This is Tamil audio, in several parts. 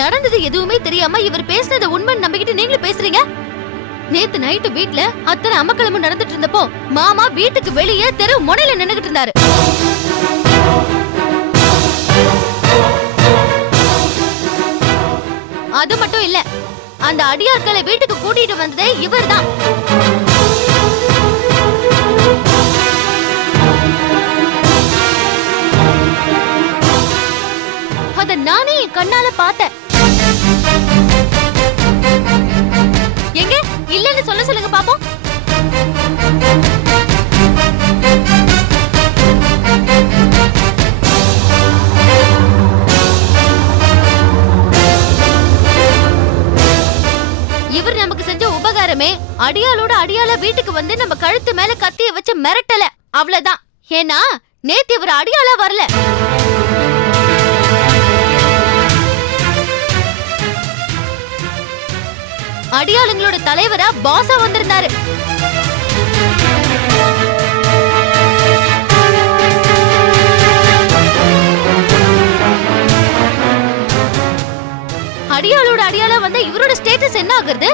நடந்தது எதுவுமே தெரியாம இவர் பேசுனது உண்மைன்னு நம்பிக்கிட்டு நீங்களும் பேசுறீங்க. நேத்து நைட்டு வீட்ல அத்தனை அமக்களமும் நடந்துட்டு இருந்தப்போ மாமா வீட்டுக்கு வெளியே தெரு முனையில நின்னுகிட்டு இருந்தாரு. அது மட்டும் இல்ல, அந்த அடியாட்களை வீட்டுக்கு கூட்டிட்டு வந்ததே இவர்தான். அத நானே என் கண்ணால பார்த்தேன். எங்க இல்லன்னு சொல்லுங்க பாப்போம். இவர் நமக்கு செஞ்ச உபகாரமே அடியாளோட அடியாள வீட்டுக்கு வந்து நம்ம கழுத்து மேல கத்திய வச்சு மிரட்டல, அவ்வளவுதான். ஏன்னா நேத்து இவர் அடியாளா வரல. அடியாளுங்களோட தலைவரா பாஸா வந்திருந்தாரு. அடியாளோட அடியாளா வந்த இவரோட ஸ்டேட்டஸ் என்ன ஆகுறது?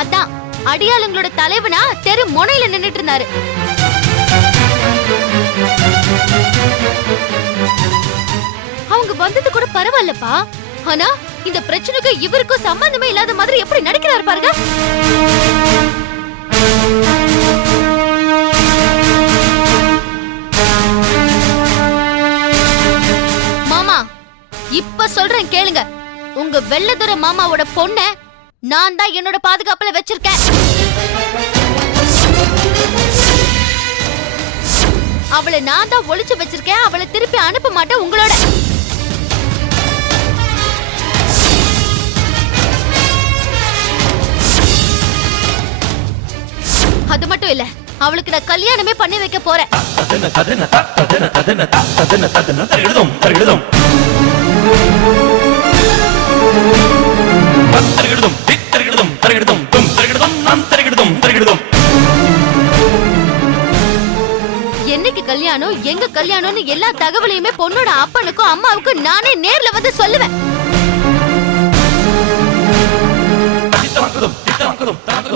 அதான் அடியாளுங்களோட தலைவனா தெரு முனையில நின்னுட்டு இருந்தாரு. அவங்க வந்தது கூட பரவாயில்லப்பா, ஆனா இந்த பிரச்சனைக்கு இவருக்கும் சம்பந்தமே இல்லாத மாதிரி எப்படி நடிக்கிறாரு பாருங்க. மாமா, இப்ப சொல்றேன் கேளுங்க. உங்க வெள்ளதுரை மாமாவோட பொண்ண நான் தான் என்னோட பாதுகாப்புல வச்சிருக்கேன். அவளை நான் தான் ஒளிச்சு வச்சிருக்கேன். அவளை திருப்பி அனுப்ப மாட்டேன் உங்களோட. அது மட்டும் இல்ல, அவளுக்கு நான் கல்யாணமே பண்ணி வைக்க போறேன். என்னைக்கு கல்யாணம், எங்க கல்யாணம்னு எல்லா தகவலையுமே பொண்ணோட அப்பனுக்கும் அம்மாவுக்கும் நானே நேர்ல வந்து சொல்லுவேன்.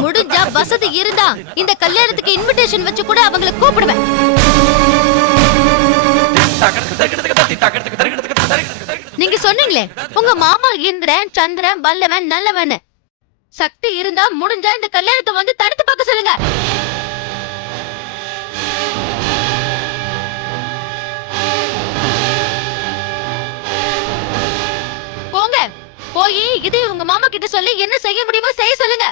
முடிஞ்சா வசதி இருந்தா இந்த கல்யாணத்துக்கு இன்விடேஷன் வச்சு கூட அவங்களை கூப்பிடுவேன். நீங்க சொன்னீங்களே உங்க மாமா இந்திரன், சந்திரன், வல்லவன், நல்லவன். சக்தி இருந்தா முடிஞ்சா இந்த கல்யாணத்தை வந்து தடுத்து பார்க்க சொல்லுங்க. போங்க, போய் இதே உங்க மாமா கிட்ட சொல்லி என்ன செய்ய முடியுமோ செய்ய சொல்லுங்க.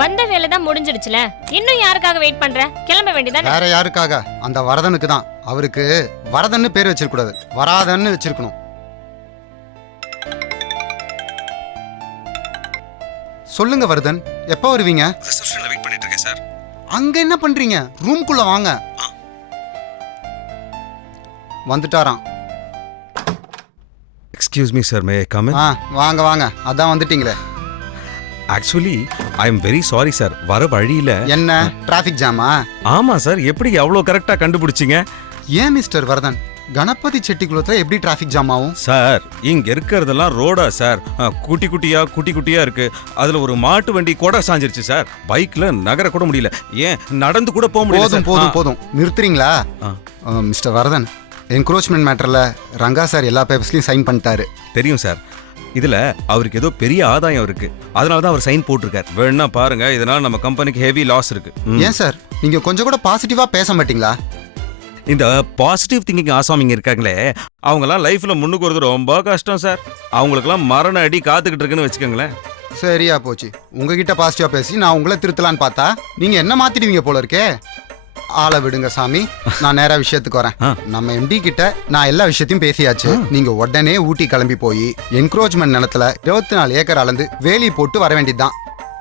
வந்த வேலை தான் முடிஞ்சிடுச்சுல, இன்னும் யாருக்காக வெயிட் பண்ற? கிளம்ப வேண்டியதானே. வேற யாருக்காக? அந்த வரதனுக்கு தான். அவருக்கு வரதன்னு பேர் வச்சிருக்க கூடாது, வராதன்னு வச்சிருக்கணும். சொல்லுங்க வரதன், எப்போ வருவீங்க? ரிசப்ஷன்ல வெயிட் பண்ணிட்டு இருக்கேன் சார். அங்க என்ன பண்றீங்க? ரூம்குள்ள வாங்க. வந்துட்டாராம். Excuse me sir, may I come in? வாங்க வாங்க, அதான் வந்துட்டீங்களே. Actually I am very sorry sir, வர வழியில என்ன டிராஃபிக் ஜாமா? ஆமா சார். எப்படி அவ்வளோ கரெக்டா கண்டுபிடிச்சிங்க? ஏன் மிஸ்டர் வரதன், கணபதி செட்டிக்குளத்துல எப்படி டிராஃபிக் ஜாம் ஆகும்? சார் இங்க இருக்கிறதெல்லாம் ரோடா சார், குட்டி குட்டியா இருக்கு. அதுல ஒரு மாட்டு வண்டி கூட சாஞ்சிருச்சு சார். பைக்ல நகர கூட முடியல, ஏன் நடந்து கூட போக முடியல. போதும் போதும் போதும், நிறுத்துறீங்களா? மிஸ்டர் வரதன், என்க்ரோச்மெண்ட் மேட்டர்ல ரங்கா சார் எல்லா பேப்பர்ஸ்லயும் சைன் பண்ணிட்டாரு. தெரியும் சார். இதுல அவருக்கு ஏதோ பெரிய ஆதாயம் இருக்கு, அதனாலதான் அவர் சைன் போட்டிருக்காரு. வேணா பாருங்க, இதனால நம்ம கம்பெனிக்கு ஹெவி லாஸ் இருக்கு. ஏன் சார் நீங்க கொஞ்சம் கூட பாசிட்டிவா பேச மாட்டீங்களா? இந்த பாசிட்டிவ் திங்கிங் ஆசாமிங்க இருக்காங்களே, அவங்கலாம் லைஃப்ல முன்னுக்கு வருது ரொம்ப கஷ்டம் சார். அவங்களுக்குலாம் மரண அடி காத்துக்கிட்டு இருக்குன்னு வச்சுக்கோங்களேன். சரியா போச்சு. உங்ககிட்ட பாசிட்டிவா பேசி நான் உங்களை திருத்தலான்னு பார்த்தா நீங்க என்ன மாத்திடுவீங்க போல இருக்கே. ஆளை விடுங்க சாமி, நான் நேரா விஷயத்துக்கு வரேன். நம்ம எம்டி கிட்ட நான் எல்லா விஷயத்தையும் பேசியாச்சு. நீங்க உடனே ஊட்டி கிளம்பி போய் என்க்ரோச்மெண்ட் நிலத்துல 24 ஏக்கர் அளந்து வேலி போட்டு வர வேண்டியதுதான்.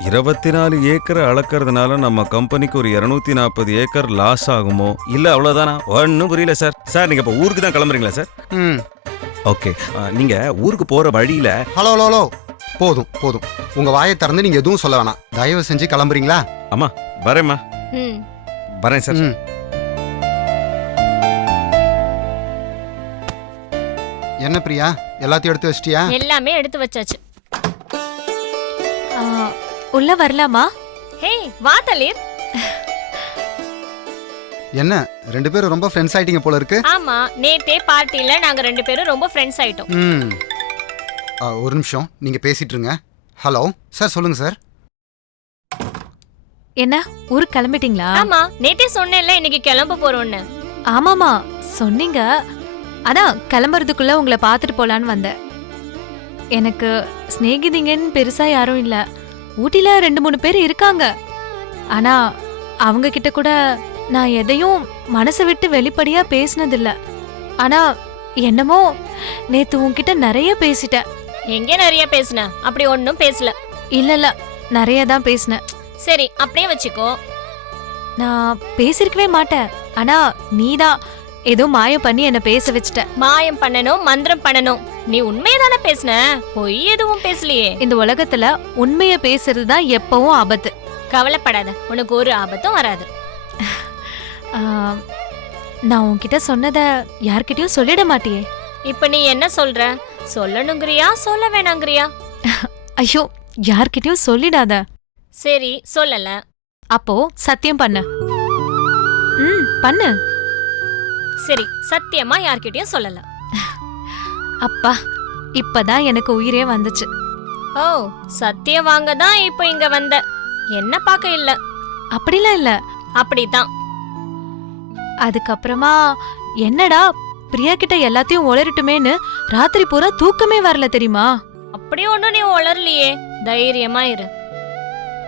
24 ஏக்கர் அளக்கிறதுனால நம்ம கம்பெனிக்கு ஒரு 240 ஏக்கர் லாஸ் ஆகுமோ இல்ல அவ்வளவுதானா? ஒன்னும் புரியல சார். சார் நீங்க இப்ப ஊருக்கு தான் கிளம்புறீங்களா சார்? ம். ஓகே, நீங்க ஊருக்கு போற வழியில ஹலோ ஹலோ ஹலோ, போதும் போதும். உங்க வாயை திறந்து நீங்க எதுவும் சொல்ல வேணாம். தயவு செஞ்சு கிளம்புறீங்களா? அம்மா வரேம்மா, ம் வரேன் சார். ம். என்ன பிரியா, எல்லாத்தையும் எடுத்து வச்சிட்டியா? எல்லாமே எடுத்து வச்சாச்சு. உள்ள வரலாமா? ஹே வா தலீர். என்ன 2 பேரும் ரொம்ப ஃப்ரெண்ட்ஸ் ஆயிட்டீங்க போல இருக்கு. ஆமா, நேத்தே பார்ட்டில நாங்க 2 பேரும் ரொம்ப ஃப்ரெண்ட்ஸ் ஆயிட்டோம். ம். ஒரு நிமிஷம் நீங்க பேசிட்டு இருங்க. ஹலோ சார், சொல்லுங்க சார். என்ன ஊருக்கு கிளம்பிட்டீங்களா? ஆமா, நேத்தே சொன்னேன்ல இன்னைக்கு கிளம்ப போறோம்னு. ஆமாமா சொன்னீங்க. அதான் கிளம்புறதுக்குள்ள உங்களை பார்த்துட்டு போலான்னு வந்தேன். எனக்கு சிநேகிதிங்கன்னு பெருசா யாரும் இல்ல. ஊட்டில 2-3 பேர் இருக்காங்க. ஆனா அவங்க கிட்ட கூட நான் எதையும் மனசை விட்டு வெளிப்படையா பேசினதில்ல. ஆனா என்னமோ நேத்து உன்கிட்ட நிறைய பேசிட்டேன். எங்க நிறைய பேசுன? அப்படி ஒண்ணும் பேசல. இல்ல நிறைய தான் பேசினேன். சரி அப்படியே வச்சுக்கோ. நான் பேசிருக்கவே மாட்டேன். ஆனா நீதான் ஏதோ மாயம் பண்ணி என்ன பேச வச்சுட்ட. மாயம் பண்ணணும், மந்திரம் பண்ணணும். நீ உண்மையதானே பேசுன, பொய் எதுவும் பேசலையே. இந்த உலகத்துல உண்மைய பேசுறது தான் எப்பவும் ஆபத்து. கவலைப்படாத, உனக்கு ஒரு ஆபத்தும் வராது. நான் உன்கிட்ட சொன்னத யார்கிட்டயும் சொல்லிட மாட்டியே? இப்ப நீ என்ன சொல்ற? சொல்லணுங்கிறியா சொல்ல வேணாங்கிறியா? ஐயோ, யார்கிட்டயும் சொல்லிடாத. சரி சொல்லல. அப்போ சத்தியம் பண்ணு. பண்ணு. சரி சத்தியமா யார்கிட்டயும் சொல்லல. அப்பா, இப்பதான் எனக்கு உயிரே வந்துச்சு. ஓ, சத்தியம் வாங்க தான் இப்போ இங்க வந்த. என்ன பார்க்க இல்ல? அப்படிலாம் இல்ல. அப்படிதான். அதுக்கப்புறமா என்னடா பிரியா கிட்ட எல்லாத்தையும் உளறட்டுமேன்னு ராத்திரி பூரா தூக்கமே வரல தெரியுமா? அப்படி ஒண்ணும் நீ உளரலையே, தைரியமா இரு.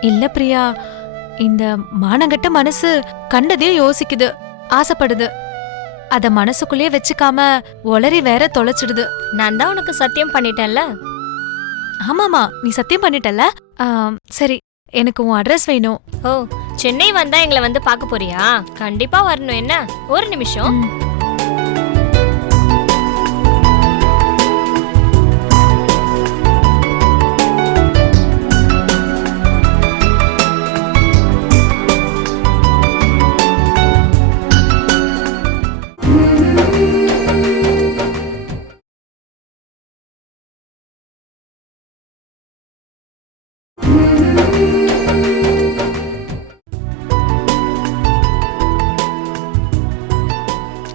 இல்ல பிரியா, இந்த மானங்கட்ட மனசு கண்டதையும் யோசிக்குது, ஆசைப்படுது. அத மனசுக்குள்ளே வச்சுக்காம ஒளறி வேற தொலைச்சிடுது. நான் தான் உனக்கு சத்தியம் பண்ணிட்டேன்ல. ஆமாமா, நீ சத்தியம் பண்ணிட்டல. சரி, எனக்கு உன் அட்ரஸ் வேணும். ஓ, சென்னை வந்தா எங்களை வந்து பார்க்க போறியா? கண்டிப்பா வரணும். என்ன ஒரு நிமிஷம்.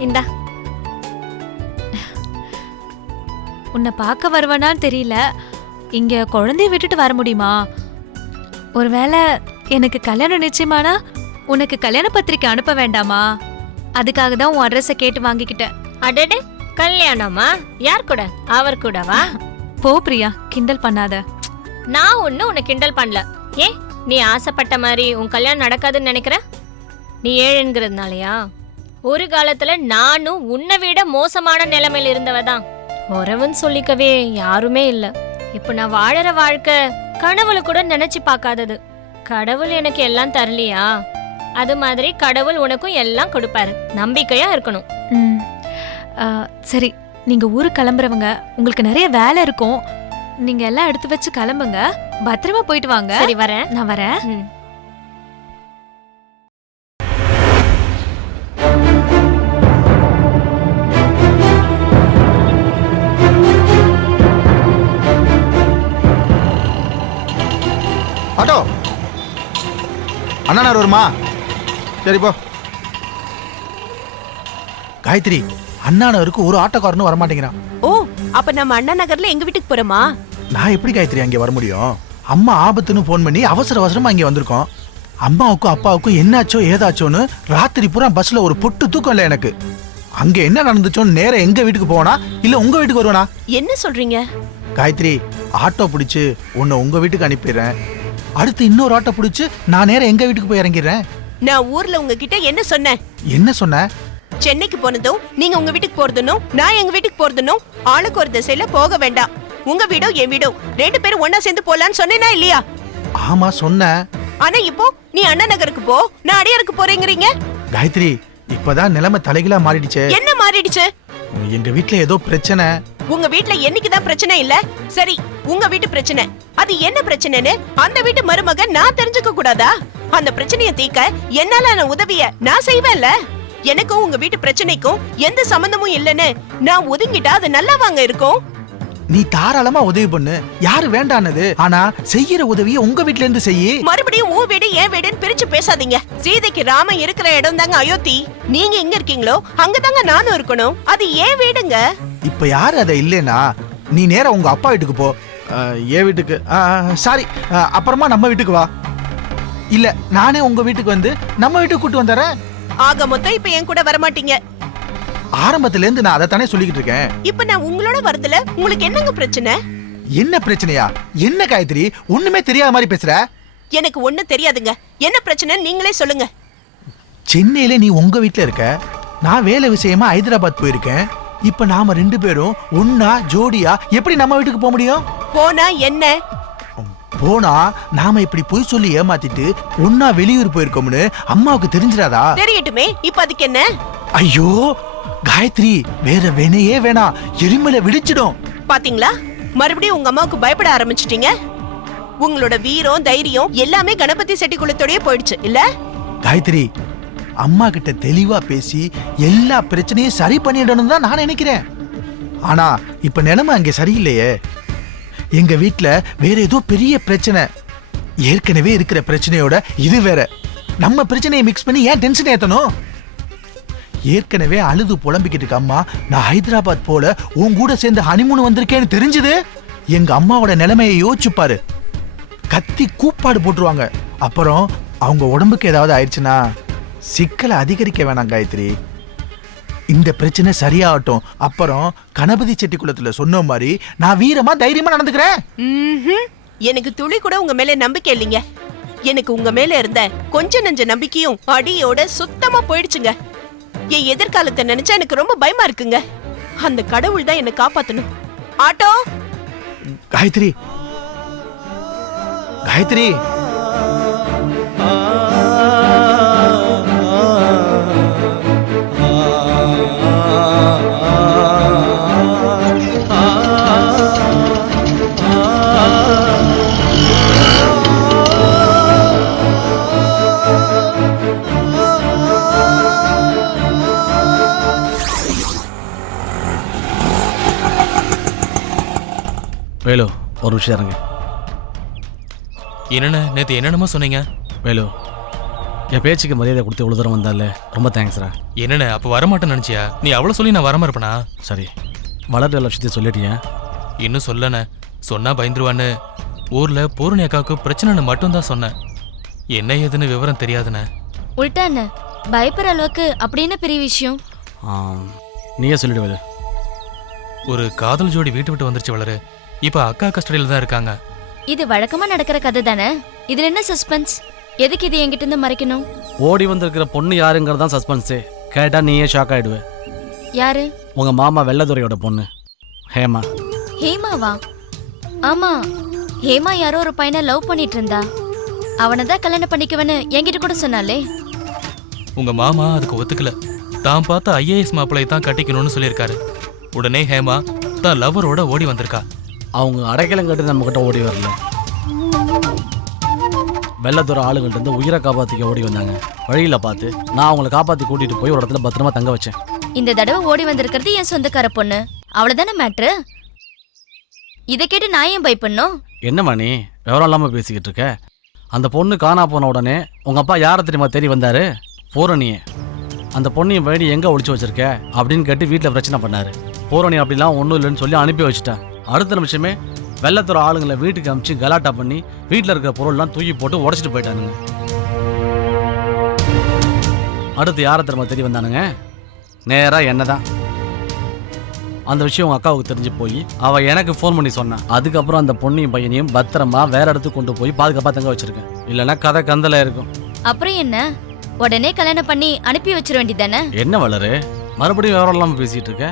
இந்தா. உன்னை பார்க்க வருவனான்னு தெரியல. இங்க குழந்தைய விட்டுட்டு வர முடியுமா? ஒருவேளை எனக்கு கல்யாணம் நிச்சயமானா உனக்கு கல்யாண பத்திரிக்கை அனுப்ப வேண்டாமா? அதுக்காக தான் உன் அட்ரஸ கேட்டு வாங்கிக்கிட்டேன். அடடே, கல்யாணமா? யார் கூட? அவர் கூடவா? போ பிரியா, கிண்டல் பண்ணாத. நான் ஒன்னும் உன்னை கிண்டல் பண்ணல. ஏ, நீ ஆசைப்பட்ட மாதிரி உன் கல்யாணம் நடக்காதுன்னு நினைக்கிற? நீ ஏழுங்கிறதுனாலயா? ஒரு காலத்துல நானும் உன்னை விட மோசமான நிலைமையில இருந்தவதான். உறவுன்னு சொல்லிக்கவே யாருமே இல்ல. இப்ப நான் வாழற வாழ்க்கை கனவுல கூட நினைச்சு பார்க்காதது. கடவுள் எனக்கு எல்லாம் தரலையா? அது மாதிரி கடவுள் உனக்கும் எல்லாம் கொடுப்பாரு. நம்பிக்கையா இருக்கணும். சரி, நீங்க ஊருக்கு கிளம்புறவங்க, உங்களுக்கு நிறைய வேலை இருக்கும். நீங்க எல்லாம் எடுத்து வச்சு கிளம்புங்க. பத்திரமா போயிட்டு வாங்க. சரி, வரேன். நான் வரேன். ஆட்டோ அண்ணா வருமா? சரி போ. காயத்ரி, அண்ணானவருக்கு ஒரு ஆட்டோக்காரனும் வரமாட்டேங்கிறான். ஓ, அப்ப நம்ம அண்ணா நகர்ல எங்க வீட்டுக்கு போறோமா? நான் எப்படி காயத்ரி அங்கே வர முடியும்? அம்மா ஆபத்துன்னு ஃபோன் பண்ணி அவசர அவசரமா இங்கே வந்திருக்கோம். அம்மாவுக்கும் அப்பாவுக்கும் என்னாச்சோ ஏதாச்சோன்னு ராத்திரி பூரா பஸ்ல ஒரு பொட்டு தூக்கம் இல்லை எனக்கு. அங்க என்ன நடந்துச்சோன்னு நேரம் எங்க வீட்டுக்கு போனா இல்ல உங்க வீட்டுக்கு வருவானா? என்ன சொல்றீங்க காயத்ரி, ஆட்டோ பிடிச்சு உன்னை உங்க வீட்டுக்கு அனுப்பிடுறேன். அடுத்து இன்னொரு ஆட்டோ பிடிச்சு நான் நேரம் எங்க வீட்டுக்கு போய் இறங்கிடுறேன். நான் ஊர்ல உங்ககிட்ட என்ன சொன்னேன்? என்ன சொன்ன? சென்னைக்கு போனதும் நீங்க உங்க வீட்டுக்கு போறதுனும் நான் எங்க வீட்டுக்கு போறதுனும் ஆளுக்கு ஒரு திசையில போக வேண்டாம். உங்க வீடோ என் வீடோ 2 பேரும் ஒன்னா சேர்ந்து போலான்னு சொன்னேனா இல்லையா? ஆமா சொன்ன. ஆனா இப்போ நீ அண்ணா நகருக்கு போ, நான் அடியாருக்கு போறேங்கறீங்க. காயத்ரி, இப்பதான் நிலைமை தலைகீழா மாறிடுச்சு. என்ன மாறிடுச்சு? எங்க வீட்ல ஏதோ பிரச்சனை. உங்க வீட்ல என்னைக்குதான் பிரச்சனை இல்ல? சரி, உங்க வீட்டு பிரச்சனை அது என்ன பிரச்சனைன்னு அந்த வீட்டு மருமகன் நான் தெரிஞ்சுக்க கூடாதா? அந்த பிரச்சனையை தீர்க்க என்னால உதவிய நான் செய்வேன்ல. எனக்கும் உங்க வீட்டு பிரச்சனைக்கும் எந்த சம்பந்தமும் இல்லன்னு நான் ஒதுங்கிட்டா அது நல்லா வாங்க இருக்கும். நீ தாராளமா உதவி பண்ணு, யாரு வேண்டானது. ஆனா செய்யற உதவியை உங்க வீட்ல இருந்து செய்யி. மறுபடியும் உன் வீடு என் வீடுன்னு பிரிச்சு பேசாதீங்க. சீதைக்கு ராமன் இருக்கிற இடம் தாங்க அயோத்தி. நீங்க எங்க இருக்கீங்களோ அங்கதாங்க நானும் இருக்கணும். அது ஏன் வீடுங்க. இப்ப யாரு அதை இல்லைன்னா நீ நேரா உங்க அப்பா வீட்டுக்கு போ. என் வீட்டுக்கு சாரி, அப்புறமா நம்ம வீட்டுக்கு வா. இல்ல நானே உங்க வீட்டுக்கு வந்து நம்ம வீட்டுக்கு கூட்டு வந்துறேன். ஆக மொத்தம் இப்ப என் கூட வரமாட்டீங்க. ஆரம்பத்துல இருந்து நான் அதை தானே சொல்லிக்கிட்டு இருக்கேன். இப்ப நான் உங்களோட வரதுல உங்களுக்கு என்னங்க பிரச்சனை? என்ன பிரச்சனையா? என்ன காயத்ரி, ஒண்ணுமே தெரியாத மாதிரி பேசுற? எனக்கு ஒண்ணு தெரியாதுங்க. என்ன பிரச்சனை நீங்களே சொல்லுங்க. சென்னையில நீ உங்க வீட்ல இருக்க, நான் வேலை விஷயமா ஹைதராபாத் போயிருக்கேன். இப்ப நாம 2 பேரும் ஒன்னா ஜோடியா எப்படி நம்ம வீட்டுக்கு போக முடியும்? போனா என்ன? போனா நாம இப்படி பொய் சொல்லி ஏமாத்திட்டு ஒன்னா வெளியூர் போயிருக்கோம்னு அம்மாவுக்கு தெரிஞ்சிடாதா? தெரியட்டுமே, இப்ப அதுக்கு என்ன? ஐயோ காயத்ரி, வேற வேணையே வேணாம், எரிமலை வெடிச்சிடும். பாத்தீங்களா, மறுபடியும் உங்க அம்மாவுக்கு பயப்பட ஆரம்பிச்சிட்டீங்க. உங்களோட வீரம் தைரியம் எல்லாமே கணபதி செட்டி குலத்தோடயே போயிடுச்சு இல்ல? காயத்ரி, அம்மா கிட்ட தெளிவா பேசி எல்லா பிரச்சனையும் சரி பண்ணிடணும் தான் நான் நினைக்கிறேன். ஆனா இப்ப நிலைமை அங்க சரியில்லையே. எங்க வீட்ல வேற ஏதோ பெரிய பிரச்சனை. ஏற்கனவே இருக்கிற பிரச்சனையோட இது வேற. நம்ம பிரச்சனையை மிக்ஸ் பண்ணி ஏன் டென்ஷன் ஏத்தணும்? ஏற்கனவே அழுது புலம்பிக்கிட்டு இருக்க அம்மா நான் ஹைதராபாத் போல உன் கூட சேர்ந்து ஹனிமூன் வந்திருக்கேன்னு தெரிஞ்சது, எங்க அம்மாவோட நிலைமையை யோசிச்சு பாரு. கத்தி கூப்பாடு போட்டுருவாங்க. அப்புறம் அவங்க உடம்புக்கு ஏதாவது ஆயிடுச்சுன்னா சிக்கலை அதிகரிக்க வேணாம் காயத்ரி. இந்த பிரச்சனை சரியாகட்டும், அப்புறம் கணபதி செட்டி குலத்துல சொன்ன மாதிரி நான் வீரமா தைரியமா நடந்துக்கிறேன். எனக்கு துளி கூட உங்க மேல நம்பிக்கை இல்லைங்க. எனக்கு உங்க மேல இருந்த கொஞ்ச நெஞ்ச நம்பிக்கையும் அடியோட சுத்தமா போயிடுச்சுங்க. என் எதிர்காலத்தை நினைச்சா எனக்கு ரொம்ப பயமா இருக்குங்க. அந்த கடவுள் தான் என்னை காப்பாத்தணும். ஆட்டோ காயத்ரி, காயத்ரி, வேலு ஒரு விஷயம் இருங்க. என்னென்ன நேற்று என்னென்னமோ சொன்னீங்க? வேலு, என் பேச்சுக்கு மரியாதை கொடுத்து இவ்வளோ தூரம் வந்தால ரொம்ப தேங்க்ஸ்ரா. என்னென்ன அப்போ வரமாட்டேன்னு நினச்சியா? நீ அவ்வளோ சொல்லி நான் வராமல் இருப்பேனா? சரி, வளர்ற விஷயத்தை சொல்லிட்டியா? இன்னும் சொல்லண்ணே. சொன்னா பயந்துருவான்னு ஊரில் பூரணி அக்காவுக்கு பிரச்சனைன்னு மட்டும்தான் சொன்னேன். என்ன ஏதுன்னு விவரம் தெரியாதுண்ணே. உள்டாண்ண பயப்படுற அளவுக்கு அப்படின்னு பெரிய விஷயம். நீயே சொல்லிடு வேலு. ஒரு காதல் ஜோடி வீட்டு விட்டு வந்துருச்சு வளரு. இப்போ அக்கா கஸ்டடியில் தான் இருக்காங்க. இது வழக்கமா நடக்கிற கதை தானே. இதுல என்ன சஸ்பென்ஸ்? எதுக்கு இது என்கிட்ட இருந்து மறைக்கணும்? ஓடி வந்திருக்கிற பொண்ணு யாருங்கிறது தான் சஸ்பென்ஸே. கேட்டா நீயே ஷாக் ஆயிடுவே. யாரு? உங்க மாமா வெள்ளதுரையோட பொண்ணு ஹேமா. ஹேமாவா? ஆமா, ஹேமா யாரோ ஒரு பையனை லவ் பண்ணிட்டு இருந்தா. அவனை தான் கல்யாணம் பண்ணிக்குவேன்னு என்கிட்ட கூட சொன்னாலே. உங்க மாமா அதுக்கு ஒத்துக்கல. தான் பார்த்த IAS மாப்பிள்ளை தான் கட்டிக்கணும்னு சொல்லியிருக்காரு. உடனே ஹேமா தான் லவரோட ஓடி வந்திருக்கா. அவங்க அடைக்கலம் கட்டு நம்ம கிட்ட ஓடி வரல. வெள்ளத்தூர ஆளுங்கள்ட்ட இருந்து உயிரை காப்பாற்றிக்க ஓடி வந்தாங்க. வழியில் பார்த்து நான் அவங்களை காப்பாற்றி கூட்டிட்டு போய் ஒரு இடத்துல பத்திரமா தங்க வச்சேன். இந்த தடவை ஓடி வந்திருக்கிறது என் சொந்தக்கார பொண்ணு. அவ்வளவுதானே மேட்ரு. இதை கேட்டு நான் ஏன் பயப்படணும்? என்னம்மா நீ விவரம் இல்லாமல் பேசிக்கிட்டு இருக்க? அந்த பொண்ணு காணா போன உடனே உங்கள் அப்பா யாரை தெரியுமா தேடி வந்தார்? பூரணியை. அந்த பொண்ணையும் வேடி எங்கே ஒழிச்சு வச்சிருக்க அப்படின்னு கேட்டு வீட்டில் பிரச்சனை பண்ணார். பூரணி அப்படிலாம் ஒன்றும் இல்லைன்னு சொல்லி அனுப்பி வச்சுட்டா. அடுத்த நிமிஷமே வெள்ளத்தோட ஆளுங்களை வீட்டுக்கு அனுப்பிச்சு கலாட்டா பண்ணி வீட்டில் இருக்கிற பொருள்லாம் தூக்கி போட்டு உடச்சிட்டு போயிட்டானுங்க. அடுத்து யாரை திரும்ப தெரிய வந்தானுங்க? நேராக என்ன தான். அந்த விஷயம் உங்கள் அக்காவுக்கு தெரிஞ்சு போய் அவள் எனக்கு ஃபோன் பண்ணி சொன்னான். அதுக்கப்புறம் அந்த பொண்ணையும் பையனையும் பத்திரமா வேற இடத்துக்கு கொண்டு போய் பாதுகாப்பாக தங்க வச்சிருக்கேன். இல்லைன்னா கதை கந்தல இருக்கும். அப்புறம் என்ன, உடனே கல்யாணம் பண்ணி அனுப்பி வச்சிட வேண்டியதானே? என்ன வளரு மறுபடியும் விவரம் இல்லாமல் பேசிட்டு இருக்க?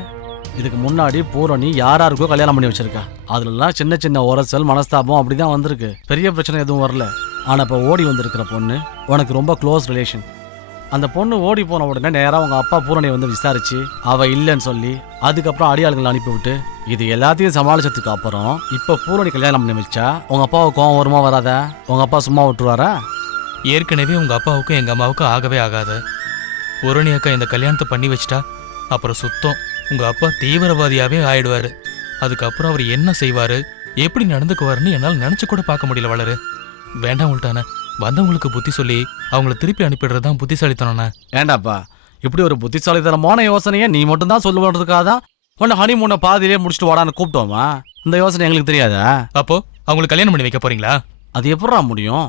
இதுக்கு முன்னாடி பூரணி யாராருக்கோ கல்யாணம் பண்ணி வச்சிருக்கா. அதுலலாம் சின்ன சின்ன உரசல் மனஸ்தாபம் அப்படிதான் வந்திருக்கு. பெரிய பிரச்சனை எதுவும் வரல. ஆனா இப்ப ஓடி வந்திருக்கிற பொண்ணு உனக்கு ரொம்ப க்ளோஸ் ரிலேஷன். அந்த பொண்ணு ஓடி போன உடனே நேரா உங்க அப்பா பூரணியை வந்து விசாரிச்சு அவ இல்லைன்னு சொல்லி அதுக்கப்புறம் அடியாளுங்களை அனுப்பிவிட்டு இது எல்லாத்தையும் சமாளிச்சதுக்கு அப்புறம் இப்ப பூரணி கல்யாணம் பண்ணி வச்சா உங்க அப்பாவை கோவம் வருமா வராதா? உங்க அப்பா சும்மா விட்டுருவாரா? ஏற்கனவே உங்க அப்பாவுக்கும் எங்க அம்மாவுக்கும் ஆகவே ஆகாது. பூரணி அக்கா இந்த கல்யாணத்தை பண்ணி வச்சிட்டா அப்புறம் சுத்தம் உங்க அப்பா தீவிரவாதியாவே ஆயிடுவாரு. அதுக்கப்புறம் அவர் என்ன செய்வாரு, எப்படி நடந்துக்குவாருன்னு என்னால் நினைச்சு கூட பார்க்க முடியல வளரு. வேண்டாம் உள்டான வந்தவங்களுக்கு புத்தி சொல்லி அவங்கள திருப்பி அனுப்பிடுறதுதான் புத்திசாலித்தனம்ண்ணா. ஏண்டாப்பா இப்படி ஒரு புத்திசாலித்தனமான யோசனையை நீ மட்டும் தான் சொல்லுவதுக்காதான் உன்னை ஹனிமூனை பாதியிலே முடிச்சுட்டு வாடான்னு கூப்பிட்டோமா? இந்த யோசனை எங்களுக்கு தெரியாதா? அப்போ அவங்களுக்கு கல்யாணம் பண்ணி வைக்க போறீங்களா? அது எப்படா முடியும்?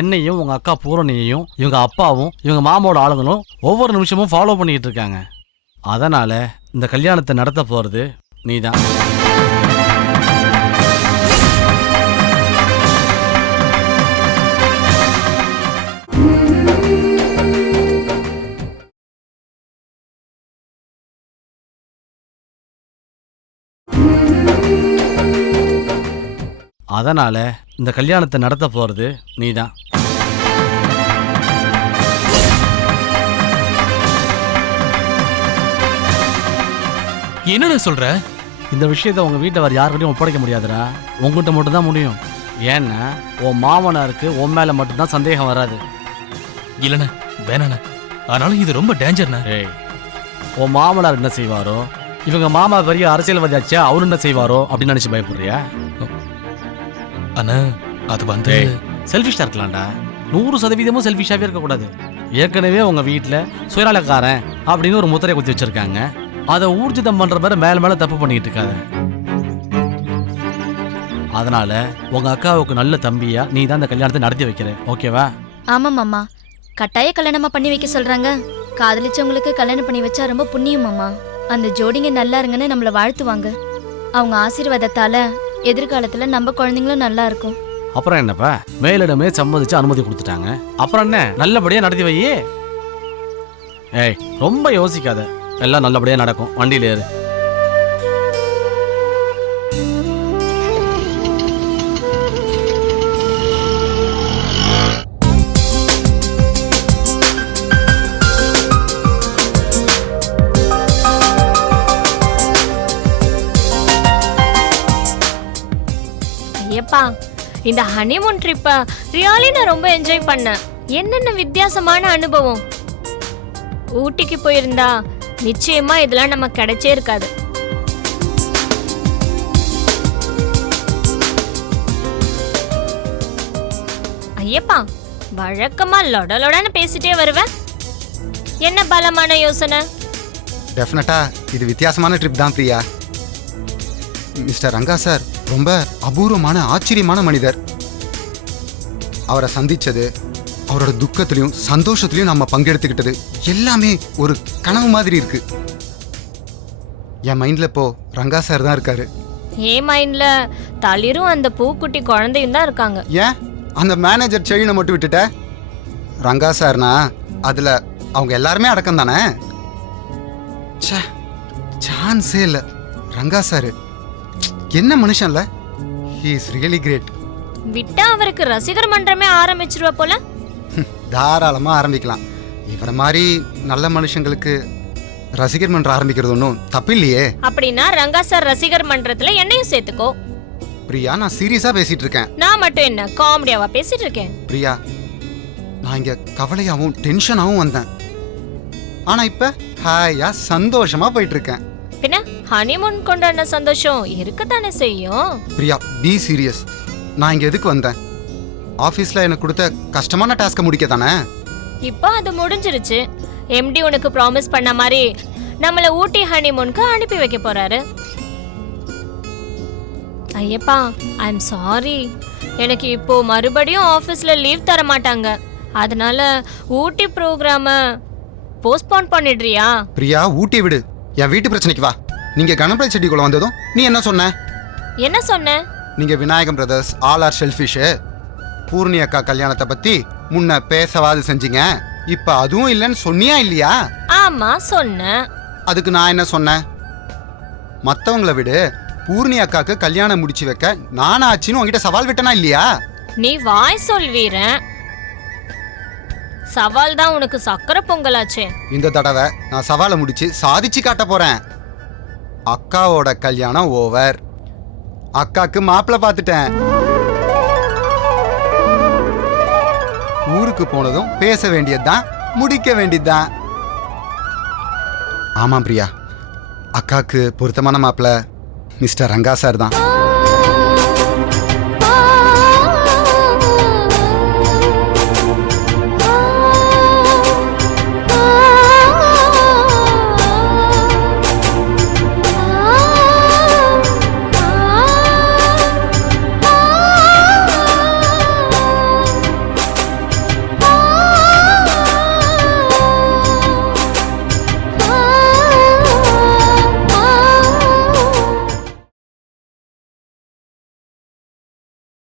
என்னையும் உங்க அக்கா பூரணியையும் இவங்க அப்பாவும் இவங்க மாமாவோட ஆளுங்களும் ஒவ்வொரு நிமிஷமும் ஃபாலோ பண்ணிக்கிட்டு இருக்காங்க. அதனால இந்த கல்யாணத்தை நடத்த போறது நீதான். அதனால இந்த கல்யாணத்தை நடத்த போறது நீதான். என்னடா சொல்ற? இந்த விஷயத்த உங்க வீட்டில் வேறு யார்கிட்டையும் ஒப்படைக்க முடியாதுடா. உங்ககிட்ட மட்டும் தான் முடியும். ஏன்னா உன் மாமனாருக்கு உன் மேல மட்டும்தான் சந்தேகம் வராது. இல்லண்ணா வேணாண்ணா, ஆனாலும் இது ரொம்ப டேஞ்சர்ண்ணா. ஏய், உன் மாமனார் என்ன செய்வாரோ, இவங்க மாமா பெரிய அரசியல்வாதியாச்சா அவரு என்ன செய்வாரோ அப்படின்னு நினைச்சு பயப்படுறியா? அண்ணா அது வந்து செல்ஃபிஷா இருக்கலாம்டா. 100% செல்ஃபிஷாவே இருக்கக்கூடாது. ஏற்கனவே உங்க வீட்டில் சுயநலக்காரன் அப்படின்னு ஒரு முத்திரையை குத்தி வச்சிருக்காங்க. அதை ஊர்ஜிதம் பண்ற மாதிரி மேல மேல தப்பு பண்ணிட்டு இருக்காத. அதனால உங்க அக்காவுக்கு நல்ல தம்பியா நீ தான் இந்த கல்யாணத்தை நடத்தி வைக்கிற. ஓகேவா? ஆமா மாமா, கட்டாய கல்யாணமா பண்ணி வைக்க சொல்றாங்க. காதலிச்சவங்களுக்கு கல்யாணம் பண்ணி வச்சா ரொம்ப புண்ணியம் மாமா. அந்த ஜோடிங்க நல்லா இருங்கன்னு நம்மள வாழ்த்துவாங்க. அவங்க ஆசீர்வாதத்தால எதிர்காலத்துல நம்ம குழந்தைங்களும் நல்லா இருக்கும். அப்புறம் என்னப்பா, மேலிடமே சம்மதிச்சு அனுமதி கொடுத்துட்டாங்க. அப்புறம் என்ன, நல்லபடியா நடத்தி வையே. ஏய், ரொம்ப யோசிக்காத, எல்லாம் நல்லபடியா நடக்கும். வண்டியில ஏறு. ஐயப்பா, இந்த ஹனிமூன் ட்ரிப்ப ரியலி நான் ரொம்ப என்ஜாய் பண்ணேன். என்னென்ன வித்தியாசமான அனுபவம். ஊட்டிக்கு போயிருந்தா நிச்சயமா இதெல்லாம் நமக்கு கிடைச்சே இருக்காது. ஐயப்பா, வழக்கமா லொடலொடன்னு பேசிட்டே வருவேன். என்ன பலமான யோசனை? டெஃபினட்டா இது வித்தியாசமான ட்ரிப் தான் பிரியா. மிஸ்டர் ரங்கா சார் ரொம்ப அபூர்வமான ஆச்சரியமான மனிதர். அவரை சந்திச்சது, அவரோட துக்கத்திலையும் சந்தோஷத்திலையும் நம்ம பங்கெடுத்துக்கிட்டது எல்லாமே ஒரு கனவு மாதிரி இருக்கு. என் மைண்ட்ல இப்போ ரங்கா சார் தான் இருக்காரு. என் மைண்ட்ல தளிரும் அந்த பூக்குட்டி குழந்தையும் தான் இருக்காங்க. ஏன் அந்த மேனேஜர் செழினை மட்டும் விட்டுட்ட? ரங்கா சார்னா அதுல அவங்க எல்லாருமே அடக்கம் தானே. சான்ஸே இல்லை. ரங்கா சார் என்ன மனுஷன்ல. He is really great. விட்டா அவருக்கு ரசிகர் மன்றமே ஆரம்பிச்சிருவ போல. தாராளமா ஆரம்பிக்கலாம். இவர மாதிரி நல்ல மனுஷங்களுக்கு ரசிகர் மன்றம் ஆரம்பிக்கிறது ஒன்றும் தப்பு இல்லையே. அப்படின்னா ரங்கா சார் ரசிகர் மன்றத்துல என்னையும் சேர்த்துக்கோ. பிரியா, நான் சீரியஸா பேசிட்டு இருக்கேன். நான் மட்டும் என்ன காமெடியாவா பேசிட்டு இருக்கேன்? பிரியா, நான் இங்க கவலையாவும் டென்ஷனாவும் வந்தேன். ஆனா இப்ப ஹாயா சந்தோஷமா போயிட்டு இருக்கேன். பின்ன ஹனிமூன் கொண்டாடின சந்தோஷம் இருக்கத்தானே செய்யும். Priya, be serious. நான் இங்க எதுக்கு வந்தேன்? ஆபீஸ்ல எனக்கு கொடுத்த கஷ்டமான டாஸ்கை முடிக்க தானே. இப்போ அது முடிஞ்சிருச்சு. எம்டி உனக்கு ப்ராமிஸ் பண்ண மாதிரி நம்மள ஊட்டி ஹனிமூனுக்கு அனுப்பி வைக்க போறாரு. Ayyappa I am sorry. எனக்கு இப்போ மறுபடியும் ஆஃபீஸில் லீவ் தர மாட்டாங்க. அதனால ஊட்டி ப்ரோக்ராமை போஸ்ட்போன் பண்ணிடுறியா? பிரியா ஊட்டி விடு, என் வீட்டு பிரச்சனைக்கு வா. நீங்க கணபதி செடிக்குள்ள வந்ததும் நீ என்ன சொன்ன? என்ன சொன்ன? நீங்க Vinayagam brothers all are selfish, Poorni அக்கா கல்யாணத்தை பத்தி முன்ன பேசவாது செஞ்சீங்க. இப்ப அதுவும் இல்லைன்னு சொன்னியா இல்லையா? ஆமா சொன்னேன். அதுக்கு நான் என்ன சொன்னேன்? மத்தவங்கள விடு, பூர்ணி அக்காக்கு கல்யாணம் முடிச்சு வைக்க நானாச்சின்னு உங்ககிட்ட சவால் விட்டனா இல்லையா? நீ வாய் சொல்வீரன், சவால் தான் உனக்கு சக்கரை பொங்கலாச்சே. இந்த தடவை நான் சவாலை முடிச்சு சாதிச்சு காட்ட போறேன். அக்காவோட கல்யாணம் ஓவர். அக்காக்கு மாப்பிள்ளை பார்த்துட்டேன். ஊருக்கு போனதும் பேச வேண்டியதுதான், முடிக்க வேண்டியதுதான். ஆமாம் பிரியா, அக்காக்கு பொருத்தமான மாப்பிள்ளை மிஸ்டர் ரங்கா சார் தான்.